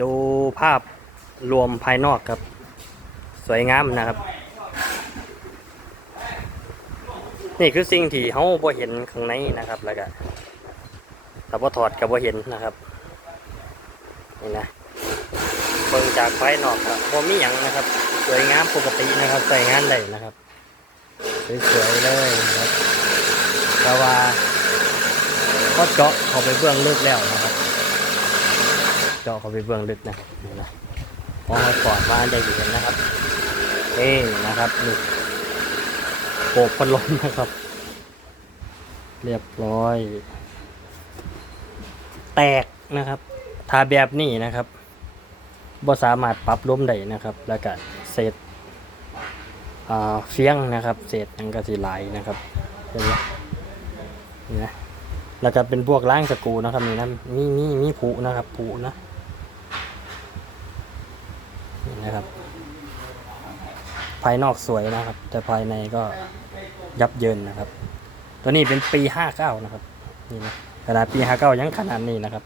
ดูภาพรวมภายนอกครับ สวยงามนะครับ นี่คือสิ่งที่เขาบ่เห็นข้างในนะครับแล้วก็ถ้าบ่ถอดก็บ่เห็นนะครับนี่นะเบิ่งจากภายนอกครับบ่มีหยังนะครับ สวยงามปกตินะครับใส่งานได้นะครับสวยๆเลยนะครับแต่ว่าก็เจาะเข้าไปเบื้องลึกแล้วนะครับ เจาะเข้าไปเบื้องลึกนะครับนี่นะพอเขาถอดมาได้เห็นนะครับเอ้นะครับนี่โบกพัดลมนะครับ เรียบร้อย แตกนะครับทาแบบนี้นะครับบ่สามารถปรับลมได้นะครับ แล้วก็เศษอ่าเฟียงนะครับ เศษหยังกระสีลายนะครับเห็นไหมนี่นะแล้วก็เป็นพวกล้างสกูนะครับนี่นะมีมีมีผุนะครับผุนะ นะครับ ภายนอกสวยนะครับ แต่ภายในก็ยับเยินนะครับ ตัวนี้เป็นปี 59 นะครับนี่นะขนาดปี 59 ยังขนาดนี้นะครับ